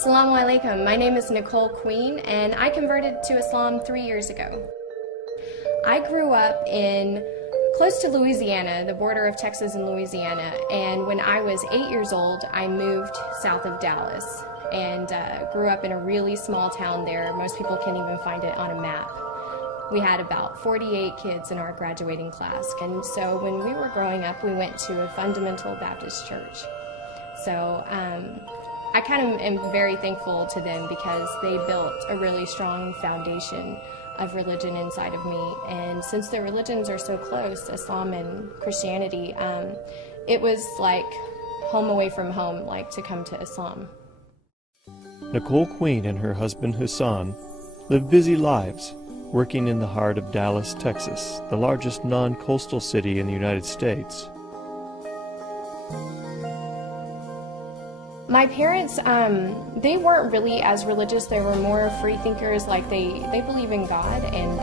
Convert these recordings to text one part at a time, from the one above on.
Assalamu alaikum. My name is Nicole Queen and I converted to Islam 3 years ago. I grew up in close to Louisiana, the border of Texas and Louisiana, and when I was 8 years old I moved south of Dallas and grew up in a really small town there. Most people can't even find it on a map. We had about 48 kids in our graduating class, and so when we were growing up we went to a fundamental Baptist church. So I kind of am very thankful to them because they built a really strong foundation of religion inside of me, and since the religions are so close, Islam and Christianity, it was like home away from home, like to come to Islam. Nicole Queen and her husband Hassan live busy lives, working in the heart of Dallas, Texas, the largest non-coastal city in the United States. My parents, they weren't really as religious. They were more free thinkers. Like they believe in God and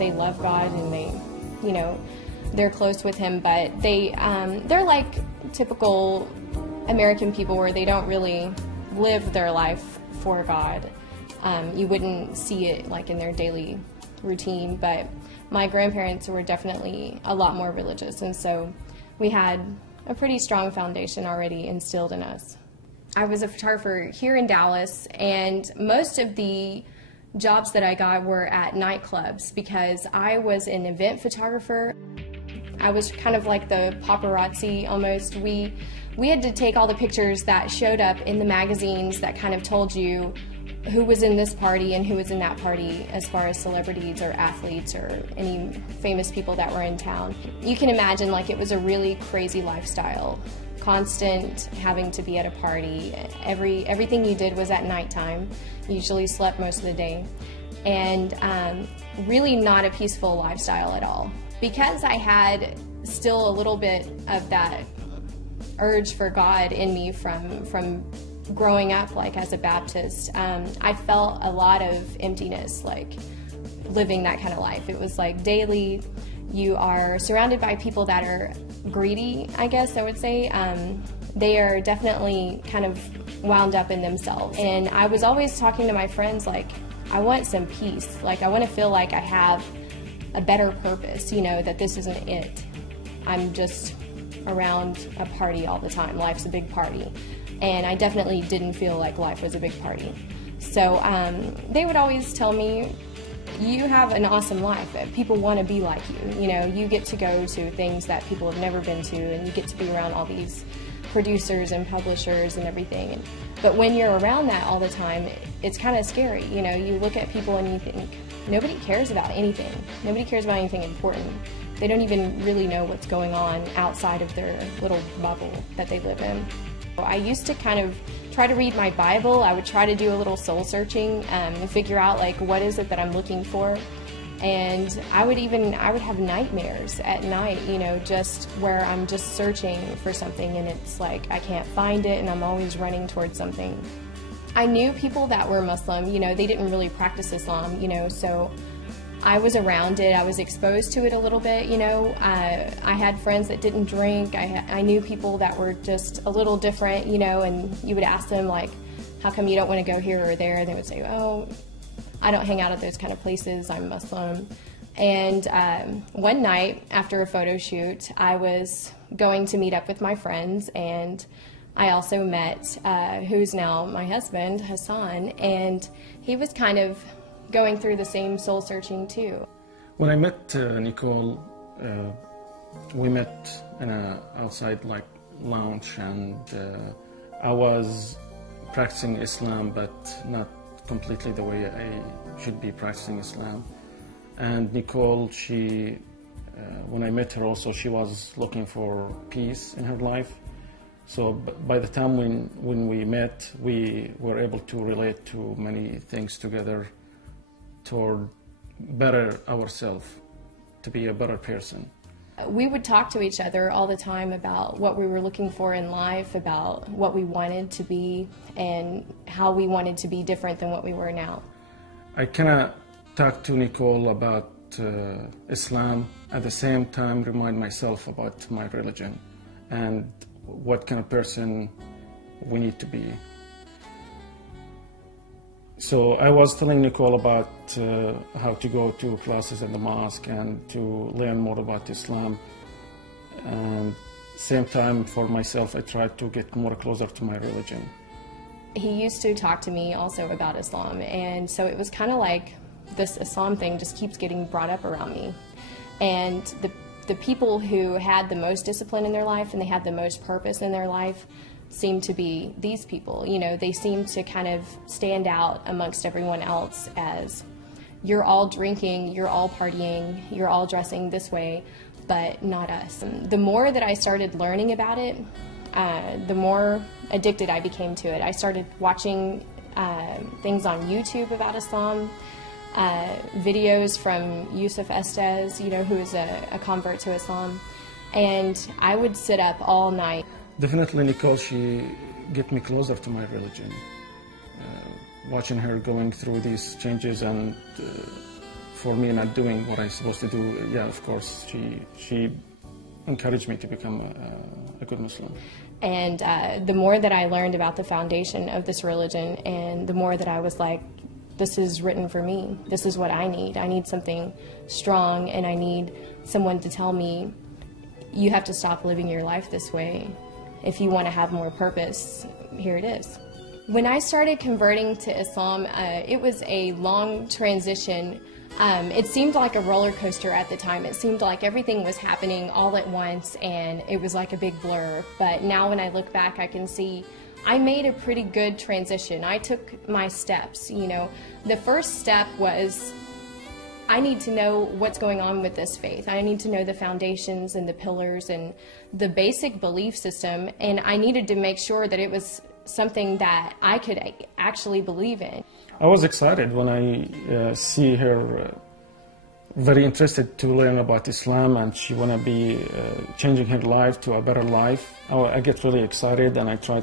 they love God and they're close with Him. But they're like typical American people where they don't really live their life for God. You wouldn't see it like in their daily routine. But my grandparents were definitely a lot more religious, and so we had a pretty strong foundation already instilled in us. I was a photographer here in Dallas, and most of the jobs that I got were at nightclubs because I was an event photographer. I was kind of like the paparazzi almost. We had to take all the pictures that showed up in the magazines that kind of told you who was in this party and who was in that party as far as celebrities or athletes or any famous people that were in town. You can imagine like it was a really crazy lifestyle. Constant having to be at a party. Everything you did was at nighttime. You usually slept most of the day. And really not a peaceful lifestyle at all. Because I had still a little bit of that urge for God in me from growing up like as a Baptist, I felt a lot of emptiness like living that kind of life. It was like daily you are surrounded by people that are greedy, I guess I would say. They are definitely kind of wound up in themselves, and I was always talking to my friends like, I want some peace, like I want to feel like I have a better purpose, that this isn't it. I'm just around a party all the time. Life's a big party. And I definitely didn't feel like life was a big party. So they would always tell me, you have an awesome life. People want to be like you. You get to go to things that people have never been to, and you get to be around all these producers and publishers and everything. But when you're around that all the time, it's kind of scary. You look at people and you think, nobody cares about anything. Nobody cares about anything important. They don't even really know what's going on outside of their little bubble that they live in. I used to kind of try to read my Bible. I would try to do a little soul searching and figure out like what is it that I'm looking for. And I would have nightmares at night, just where I'm just searching for something and it's like I can't find it and I'm always running towards something. I knew people that were Muslim, they didn't really practice Islam, so I was around it. I was exposed to it a little bit, I had friends that didn't drink. I knew people that were just a little different, and you would ask them like, how come you don't want to go here or there? And they would say, oh, I don't hang out at those kind of places. I'm Muslim. And one night after a photo shoot, I was going to meet up with my friends, and I also met who's now my husband, Hassan, and he was kind of going through the same soul searching too. When I met Nicole, we met in a outside like lounge, and I was practicing Islam, but not completely the way I should be practicing Islam. And Nicole, when I met her also, she was looking for peace in her life. So by the time when we met, we were able to relate to many things together toward better ourselves, to be a better person. We would talk to each other all the time about what we were looking for in life, about what we wanted to be, and how we wanted to be different than what we were now. I cannot talk to Nicole about Islam, at the same time remind myself about my religion and what kind of person we need to be. So I was telling Nicole about how to go to classes in the mosque and to learn more about Islam. And same time for myself, I tried to get more closer to my religion. He used to talk to me also about Islam, and so it was kind of like this Islam thing just keeps getting brought up around me. And the people who had the most discipline in their life and they had the most purpose in their life seemed to be these people. You know, they seemed to kind of stand out amongst everyone else as, you're all drinking, you're all partying, you're all dressing this way, but not us. And the more that I started learning about it, the more addicted I became to it. I started watching things on YouTube about Islam, videos from Yusuf Estes, you know, who is a convert to Islam, and I would sit up all night. Definitely Nicole, she get me closer to my religion. Watching her going through these changes and for me not doing what I'm supposed to do, yeah, of course, she encouraged me to become a good Muslim. And the more that I learned about the foundation of this religion, and the more that I was like, this is written for me. This is what I need. I need something strong, and I need someone to tell me, you have to stop living your life this way. If you want to have more purpose, here it is. When I started converting to Islam, it was a long transition. It seemed like a roller coaster at the time. It seemed like everything was happening all at once, and it was like a big blur. But now when I look back, I can see I made a pretty good transition. I took my steps, you know. The first step was, I need to know what's going on with this faith. I need to know the foundations and the pillars and the basic belief system, and I needed to make sure that it was something that I could actually believe in. I was excited when I see her very interested to learn about Islam, and she want to be changing her life to a better life. I get really excited, and I try,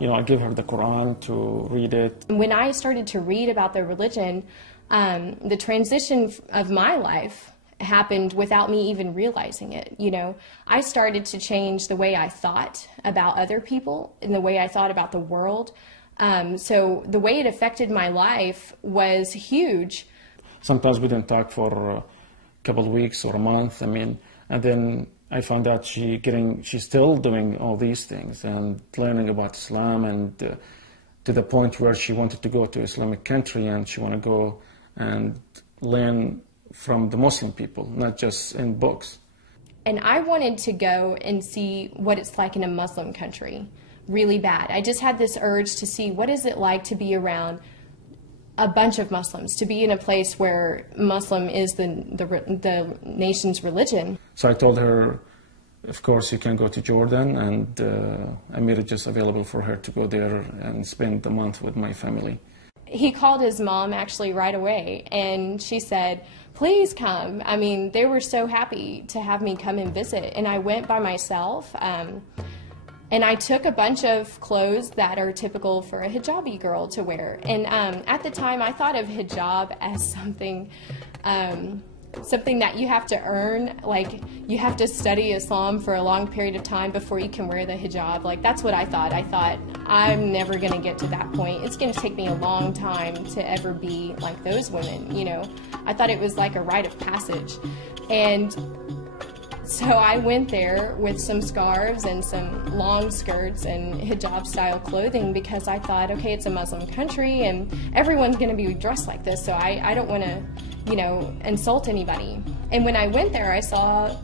you know, I give her the Quran to read it. When I started to read about the religion, the transition of my life happened without me even realizing it. You know, I started to change the way I thought about other people and the way I thought about the world. So the way it affected my life was huge. Sometimes we didn't talk for a couple of weeks or a month. I mean, and then I found out she's still doing all these things and learning about Islam, and to the point where she wanted to go to Islamic country, and she want to go and learn from the Muslim people, not just in books. And I wanted to go and see what it's like in a Muslim country, really bad. I just had this urge to see what is it like to be around a bunch of Muslims, to be in a place where Muslim is the nation's religion. So I told her, of course, you can go to Jordan, and I made it just available for her to go there and spend the month with my family. He called his mom actually right away, and she said, please come. I mean, they were so happy to have me come and visit, and I went by myself. And I took a bunch of clothes that are typical for a hijabi girl to wear. And at the time, I thought of hijab as something that you have to earn. Like, you have to study Islam for a long period of time before you can wear the hijab. Like, that's what I thought. I thought, I'm never going to get to that point. It's going to take me a long time to ever be like those women, you know. I thought it was like a rite of passage. And so I went there with some scarves and some long skirts and hijab-style clothing because I thought, okay, it's a Muslim country and everyone's going to be dressed like this, so I don't want to, you know, insult anybody. And when I went there, I saw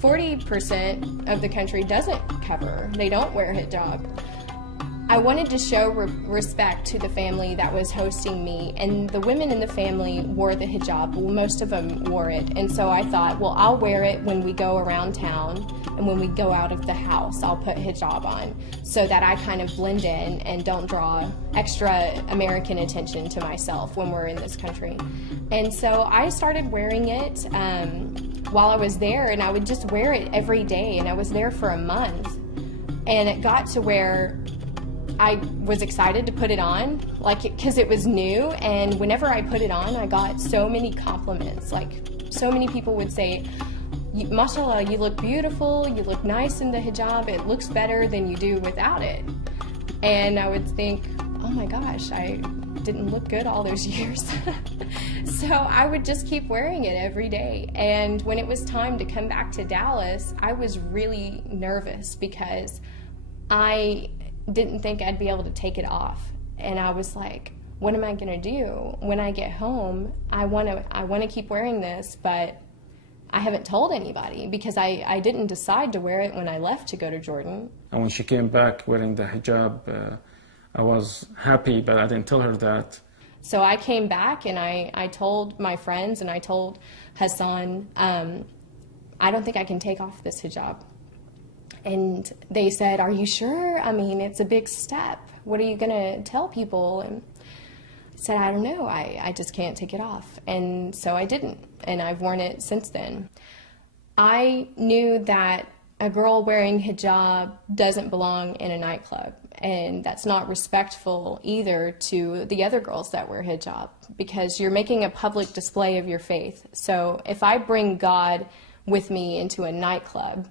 40% of the country doesn't cover. They don't wear hijab. I wanted to show respect to the family that was hosting me, and the women in the family wore the hijab. Well, most of them wore it, and so I thought, well, I'll wear it when we go around town, and when we go out of the house, I'll put hijab on, so that I kind of blend in and don't draw extra American attention to myself when we're in this country. And so I started wearing it while I was there, and I would just wear it every day, and I was there for a month, and it got to where I was excited to put it on, like, because it was new, and whenever I put it on, I got so many compliments. Like, so many people would say, mashallah, you look beautiful, you look nice in the hijab, it looks better than you do without it. And I would think, oh my gosh, didn't look good all those years. So I would just keep wearing it every day. And when it was time to come back to Dallas, I was really nervous because I didn't think I'd be able to take it off. And I was like, what am I going to do when I get home? I want to keep wearing this, but I haven't told anybody because I didn't decide to wear it when I left to go to Jordan. And when she came back wearing the hijab, I was happy, but I didn't tell her that. So I came back and I told my friends and I told Hassan, I don't think I can take off this hijab. And they said, are you sure? I mean, it's a big step. What are you going to tell people? And I said, I don't know. I just can't take it off. And so I didn't. And I've worn it since then. I knew that a girl wearing hijab doesn't belong in a nightclub. And that's not respectful either to the other girls that wear hijab, because you're making a public display of your faith. So if I bring God with me into a nightclub,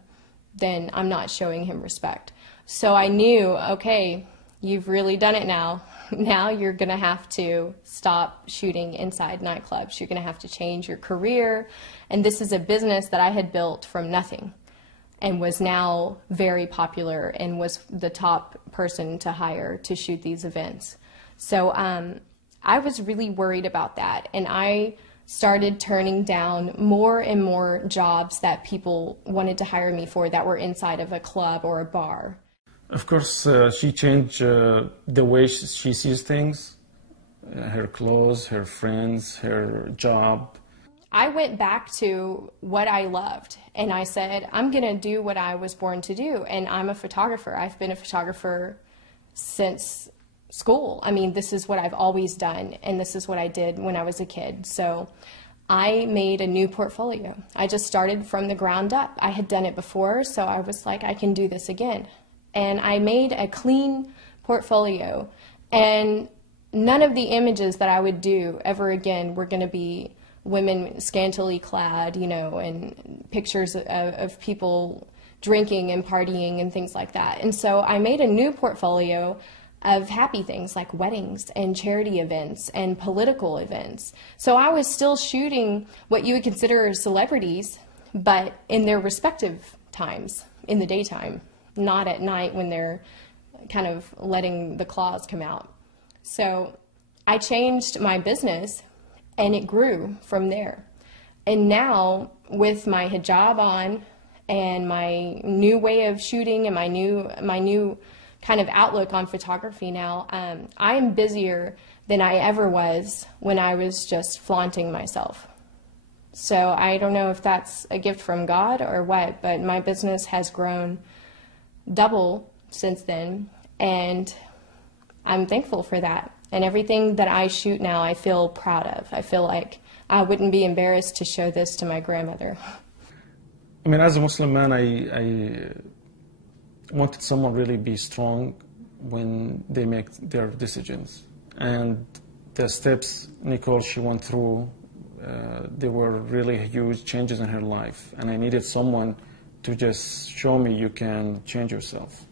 then I'm not showing him respect. So I knew, okay, you've really done it now. Now you're going to have to stop shooting inside nightclubs. You're going to have to change your career. And this is a business that I had built from nothing and was now very popular and was the top person to hire to shoot these events. So I was really worried about that. And I started turning down more and more jobs that people wanted to hire me for that were inside of a club or a bar. Of course, she changed the way she sees things, her clothes, her friends, her job. I went back to what I loved, and I said, I'm going to do what I was born to do, and I'm a photographer. I've been a photographer since school. I mean, this is what I've always done, and this is what I did when I was a kid. So I made a new portfolio. I just started from the ground up. I had done it before, so I was like, I can do this again. And I made a clean portfolio, and none of the images that I would do ever again were going to be women scantily clad, you know, and pictures of people drinking and partying and things like that. And so I made a new portfolio of happy things like weddings and charity events and political events. So I was still shooting what you would consider celebrities, but in their respective times, in the daytime, not at night when they're kind of letting the claws come out. So I changed my business and it grew from there. And now with my hijab on and my new way of shooting and my new kind of outlook on photography now, I am busier than I ever was when I was just flaunting myself. So I don't know if that's a gift from God or what, but my business has grown double since then, and I'm thankful for that. And everything that I shoot now, I feel proud of. I feel like I wouldn't be embarrassed to show this to my grandmother. I mean, as a Muslim man, I wanted someone really be strong when they make their decisions. And the steps Nicole, she went through, they were really huge changes in her life. And I needed someone to just show me you can change yourself.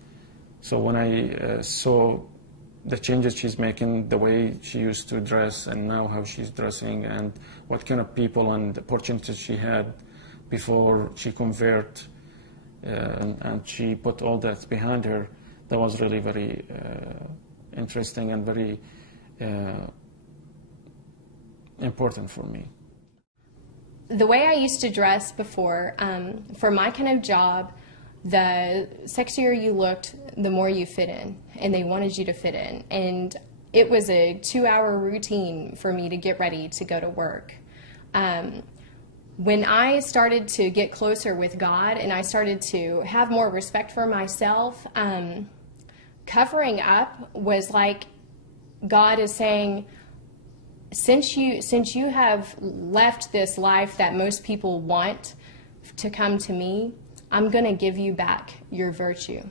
So when I saw the changes she's making, the way she used to dress and now how she's dressing and what kind of people and opportunities she had before she converted and she put all that behind her, that was really very interesting and very important for me. The way I used to dress before, for my kind of job, the sexier you looked, the more you fit in, and they wanted you to fit in. And it was a 2-hour routine for me to get ready to go to work. When I started to get closer with God and I started to have more respect for myself, covering up was like God is saying, since you have left this life that most people want to come to me, I'm going to give you back your virtue.